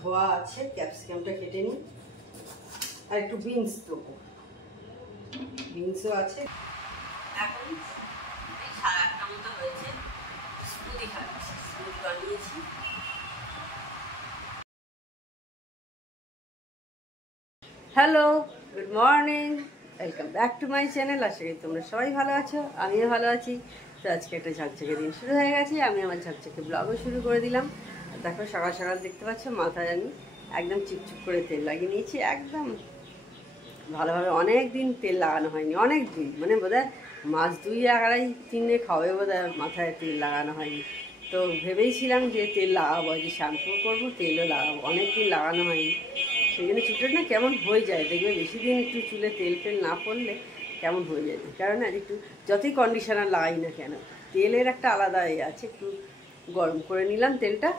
ধোয়া আছে, ক্যাপসিকামটা কেটে নিই। আর একটু বিনস দেবো, বিনসও আছে। এখন 8:30 মতো হয়েছে, স্মুদি খাচ্ছি, স্মুদি বানিয়েছি। Hello, good morning, welcome back to my channel. আশা করি তোমরা সবাই ভালো আছো, আমিও ভালো আছি। তো আজকে একটা ঝকঝকে দিন শুরু হয়ে গেছে, আমি আমার ঝকঝকে ব্লগও শুরু করে দিলাম। দেখো সকাল সকাল দেখতে পাচ্ছ মাথায় আমি একদম চিপচিপ করে তেল লাগিয়ে নিয়েছি, একদম ভালোভাবে। অনেক দিন তেল লাগানো হয়নি, অনেক দিন, মানে বোধহয় মাস 2-2.5-3 খাওয়াবে বোধহয় মাথায় তেল লাগানো হয়নি। তো ভেবেইছিলাম যে তেল লাগাবো, যে শ্যাম্পু করবো, তেলও লাগাবো, অনেক দিন লাগানো হয়নি। সেই জন্য চুলটা না কেমন হয়ে যায়, দেখবে বেশি দিন একটু চুলে তেল ফেল না পড়লে কেমন হয়ে যায়। কারণ একটু যতই কন্ডিশনার লাগাই না কেন, তেলের একটা আলাদা আছে। একটু গরম করে নিলাম, তেলটা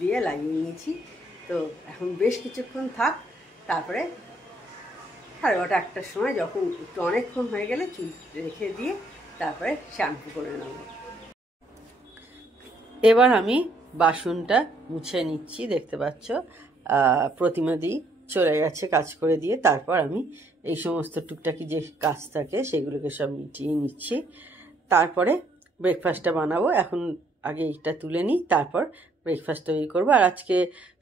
দিয়ে লাগিয়ে নিয়েছি। তো এখন বেশ কিছুক্ষণ থাক, তারপরে 12:30-1টার সময় যখন একটু অনেকক্ষণ হয়ে গেলে চুল রেখে দিয়ে তারপরে শ্যাম্পু করে নেব। এবার আমি বাসনটা মুছে নিচ্ছি, দেখতে পাচ্ছ প্রতিমাদি চলে গেছে কাজ করে দিয়ে। তারপর আমি এই সমস্ত টুকটাকি যে কাজ থাকে সেগুলোকে সব মিটিয়ে নিচ্ছি। তারপরে ব্রেকফাস্টটা বানাবো। এখন আগে এইটা তুলে নিই, তারপর ব্রেকফাস্ট তৈরি করবো। আর আজকে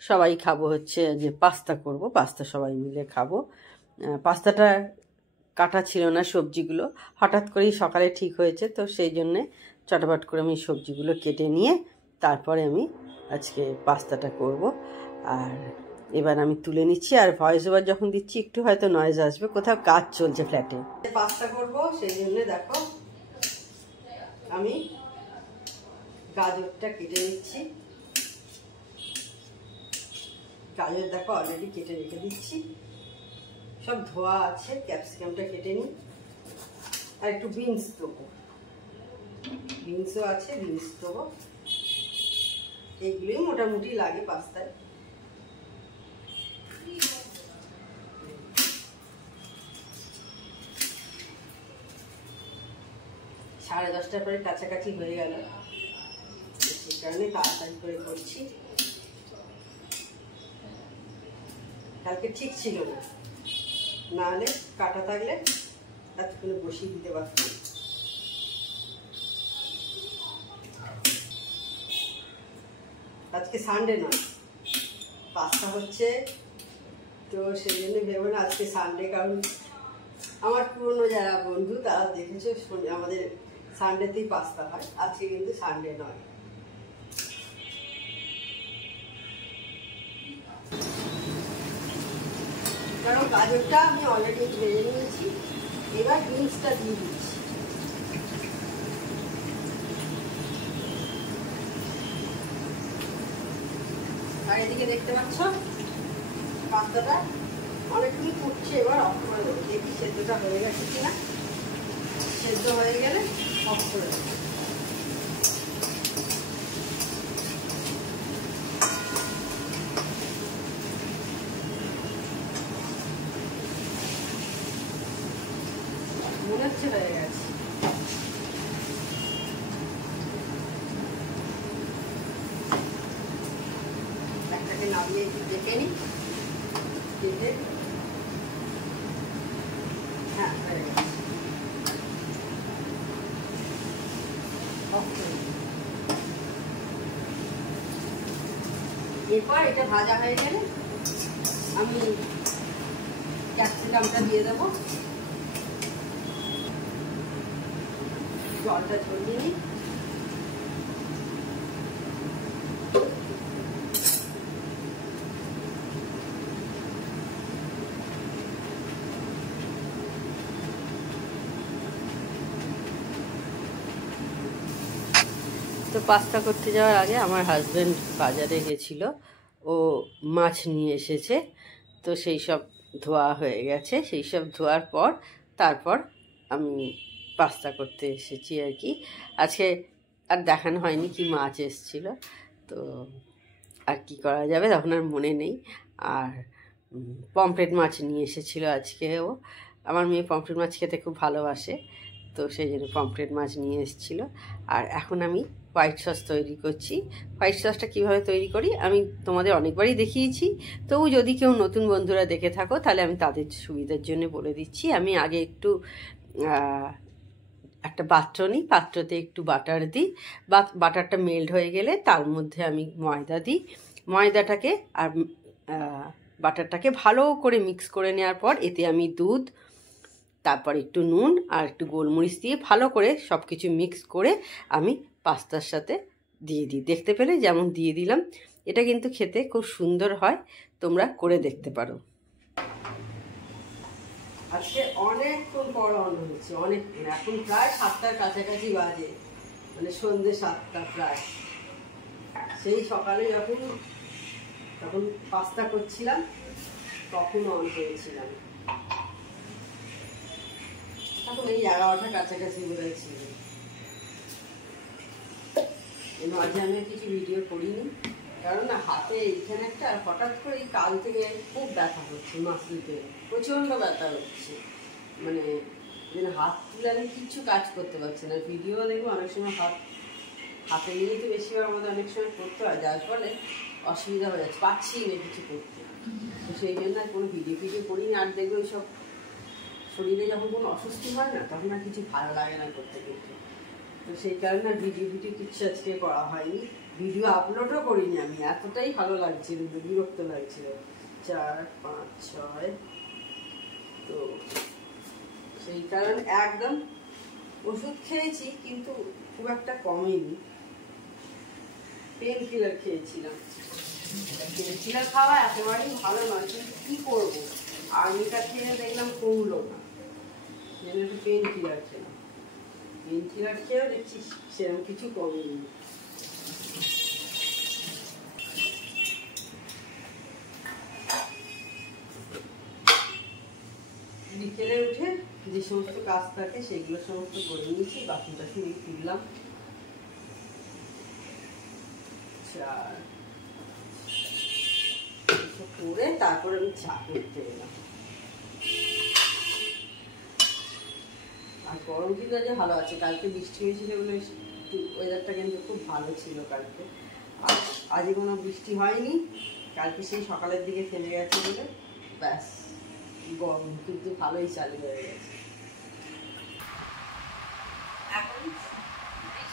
সবাই খাবো হচ্ছে যে পাস্তা করব, পাস্তা সবাই মিলে খাবো। পাস্তাটা কাটা ছিল না, সবজিগুলো হঠাৎ করেই সকালে ঠিক হয়েছে, তো সেই জন্যে চটাপট করে আমি সবজিগুলো কেটে নিয়ে তারপরে আমি আজকে পাস্তাটা করব। আর এবার আমি তুলে নিচ্ছি। আর ভয়েস ওভার যখন দিচ্ছি একটু হয়তো নয়েজ আসবে, কোথাও কাজ চলছে ফ্ল্যাটে। পাস্তা করব, সেই জন্য দেখো আমি গাজরটা কেটে নিচ্ছি। গাজর দেখো অলরেডি কেটে রেখে দিচ্ছি, সব ধোয়া আছে। ক্যাপসিকামটা কেটে নিই। আর একটু বিনস দেবো, বিনসও আছে, বিনস দেবো। এইগুলোই মোটামুটি লাগে পাস্তায়। সাড়ে 10টার পরে কাছাকাছি হয়ে গেল, সেই কারণে তাড়াতাড়ি করে করছি। কালকে ঠিক ছিল না, নাহলে কাটা থাকলে এতক্ষণে বসিয়ে দিতে পারতাম। আজকে সানডে নয়, পাস্তা হচ্ছে, তো সেই জন্য ভেবো না আজকে সানডে। কারণ আমার পুরনো যারা বন্ধু তারা দেখেছে আমাদের সানডেতেই পাস্তা হয়, আজকে কিন্তু সানডে নয়। কারণ গাজরটা আমি অলরেডি ভেজে নিয়েছি, এবার বিনসটা দিয়ে দিচ্ছি। আর এদিকে দেখতে পাচ্ছ পাস্তাটা অনেকক্ষণ ফুটছে, এবার অফ করে দেবো। দেখি সেদ্ধটা হয়ে গেছে কিনা, সেদ্ধ হয়ে গেলে অফ করে দেবো। মনে হচ্ছে হয়ে গেছে। একটাকে নামিয়ে একটু দেখে নিই, দেখে হ্যাঁ হয়ে গেছে। এরপর এটা ভাজা হয়ে গেলে আমি ক্যাপসিকামটা দিয়ে দেবো, জলটা ঝরিয়ে নিই। তো পাস্তা করতে যাওয়ার আগে আমার হাজব্যান্ড বাজারে গেছিলো, ও মাছ নিয়ে এসেছে। তো সেই সব ধোয়া হয়ে গেছে, সেই সব ধোয়ার পর তারপর আমি পাস্তা করতে এসেছি আর কি। আজকে আর দেখানো হয়নি কি মাছ এসেছিল, তো আর কি করা যাবে, তখন আর মনে নেই। আর পমফ্রেট মাছ নিয়ে এসেছিলো আজকেও। আমার মেয়ে পমফ্রেট মাছ খেতে খুব ভালোবাসে, তো সেই জন্য পমফ্রেট মাছ নিয়ে এসেছিলো। আর এখন আমি হোয়াইট সস তৈরি করছি। হোয়াইট সসটা কীভাবে তৈরি করি আমি তোমাদের অনেকবারই দেখিয়েছি, তবু যদি কেউ নতুন বন্ধুরা দেখে থাকো তাহলে আমি তাদের সুবিধার জন্য বলে দিচ্ছি। আমি আগে একটু একটা পাত্র নিই, পাত্রতে একটু বাটার দিই, বাটারটা মেল্ট হয়ে গেলে তার মধ্যে আমি ময়দা দিই। ময়দাটাকে আর বাটারটাকে ভালো করে মিক্স করে নেওয়ার পর এতে আমি দুধ, তারপর একটু নুন আর একটু গোলমরিচ দিয়ে ভালো করে সব কিছু মিক্স করে আমি পাস্তার সাথে দিয়ে দিই। দেখতে পেলে যেমন দিয়ে দিলাম। এটা কিন্তু খেতে খুব সুন্দর হয়, তোমরা করে দেখতে পারো। আজকে অনেকক্ষণ পর অন্য হচ্ছে, অনেকক্ষণ, এখন প্রায় 7টার কাছাকাছি বাজে, মানে সন্ধ্যে 7টা প্রায়। সেই সকালে তখন পাস্তা করছিলাম তখন অন করেছিলাম। এখন এই 11টার কাছাকাছি বোধহয় ছিল। মাঝে আমি কিছু ভিডিও করিনি, কারণ না হাতে এইখানে একটা হঠাৎ করে এই কাল থেকে খুব ব্যথা হচ্ছে, মাসলিতে প্রচণ্ড ব্যথা হচ্ছে, মানে যেন হাত তুলে আমি কিচ্ছু কাজ করতে পারছি না। ভিডিও দেখবো অনেক সময় হাতে নিয়েই তো বেশিরভাগ আমাদের অনেক সময় করতে হয়, যার ফলে অসুবিধা হয়ে যাচ্ছে, পাচ্ছি না কিছু করতে। তো সেই জন্য কোনো ভিডিও করিনি। আর দেখবে ওই সব শরীরে যখন কোনো অসুস্থ হয় না তখন আর কিছু ভালো লাগে না করতে করতে। তো সেই কারণে ভিডিও কিচ্ছু আজকে করা হয়নি, ভিডিও আপলোডও করিনি আমি। এতটাই ভালো লাগছিল, বিরক্ত লাগছিল। 4, 5, 6, তো সেই কারণে একদম ওষুধ খেয়েছি কিন্তু খুব একটা কমেনি। পেন কিলার খেয়েছিলাম। পেন কিলার খাওয়া একেবারেই ভালো নয়, কিন্তু কী করবো, আর্মিটা খেয়ে দেখলাম কমলো না, যেন একটু পেন কিলার খেলাম। পেন কিলার খেয়েও দেখছি সেরকম কিছু কমেনি। বিকেলে উঠে যে সমস্ত কাজ থাকে সেগুলো সমস্ত করে নিয়েছি, বাকিটা শুধু ফিরলাম। করে তারপর আমি চা করতে এলাম। আর গরম কিন্তু আজ ভালো আছে, কালকে বৃষ্টি হয়েছিল বলে ওয়েদারটা কিন্তু খুব ভালো ছিল কালকে। আর আজকে কোনো বৃষ্টি হয়নি, কালকে সেই সকালের দিকে থেমে গেছে বলে ব্যাস গরম কিন্তু ভালোই চালু হয়ে গেছে। এখন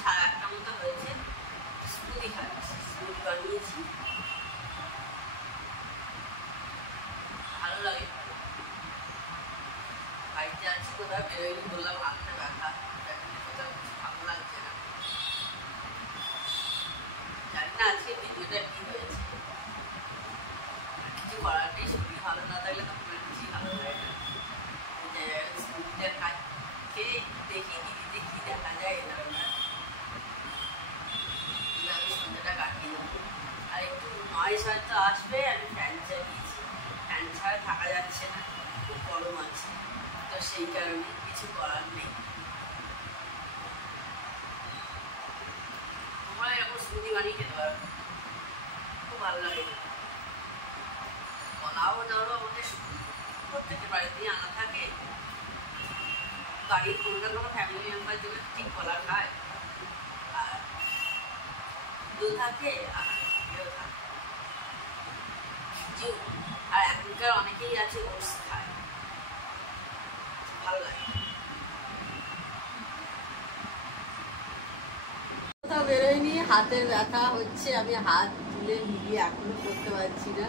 8:30 মতো হয়েছে, স্মুদি খাচ্ছি, স্মুদি বানিয়েছি, ভালো লাগে। বাড়িতে আছি, কোথাও বেরোয়নি, বললাম হাতটা ব্যথা, কোথাও ভালো লাগছে না। জানি না আজকে ভিডিওটা কি হয়েছে, কিছু করার নেই, শরীর ভালো না থাকলে তো কোনো কিছুই ভালো লাগে না। স্মুদিটা খাই, খেয়ে দেখি টিভিতে কি দেখা যায়, এটা আমি সন্ধ্যাটা কাটিয়ে দেবো। আর একটু নয়েজ হয়তো আসবে, আমি ফ্যান চালিয়েছি, ফ্যান ছাড়া থাকা যাচ্ছে না, খুব গরম আছে, তো সেই কারণে কিছু করার নেই। তোমরা এরকম স্মুদি বানিয়ে খেতে পারো, খুব ভালো লাগে। কলাও ধরো আমাদের প্রত্যেকের বাড়িতেই আনা থাকে, বাড়ির কোনো না কোনো ফ্যামিলি মেম্বার যেগুলো ঠিক কলা খায়, আর দুধ থাকে আর ইয়েও থাকে, আর এখনকার অনেকেই আছে ওটস খায়, ভালো লাগে। কোথাও বেরোয়নি, হাতের ব্যথা হচ্ছে, আমি হাত তুলে ভিডিও এখনো করতে পারছি না,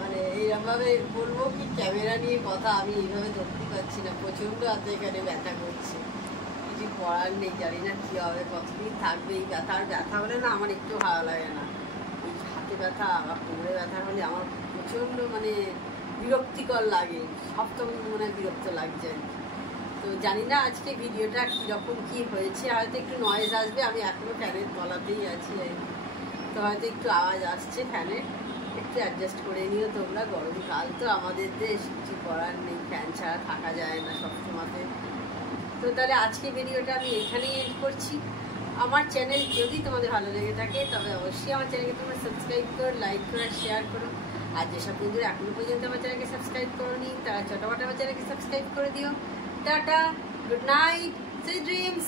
মানে এইরকমভাবে বলবো কি ক্যামেরা নিয়ে কথা আমি এইভাবে ধরতে পারছি না, প্রচণ্ড হাতে এখানে ব্যথা করছে, কিছু করার নেই, জানি না কী হবে, কতদিন থাকবে এই ব্যথা। আর ব্যথা হলে না আমার একটু ভালো লাগে না, এই হাতে ব্যথা বা কোমরে ব্যথা হলে আমার প্রচণ্ড মানে বিরক্তিকর লাগে, সপ্তম মনে বিরক্ত লাগছে। তো জানি না আজকে ভিডিওটা কীরকম কী হয়েছে, হয়তো একটু নয়েজ আসবে, আমি এখনও ফ্যানের তলাতেই আছি, তো হয়তো একটু আওয়াজ আসছে ফ্যানের, একটু অ্যাডজাস্ট করে নিও তোমরা। গরমকাল তো আমাদের দেশ, কিছু করার নেই, ফ্যান ছাড়া থাকা যায় না সবসময়তে। তো তাহলে আজকে ভিডিওটা আমি এখানেই এন্ড করছি। আমার চ্যানেল যদি তোমাদের ভালো লেগে থাকে তবে অবশ্যই আমার চ্যানেলকে তোমরা সাবস্ক্রাইব করো, লাইক করো, শেয়ার করো। আর যেসব বন্ধুরা এখনো পর্যন্ত আমার চ্যানেলকে সাবস্ক্রাইব করোনি তারা চটাপট আমার চ্যানেলকে সাবস্ক্রাইব করে দিও। Tata. Good night, sweet dreams.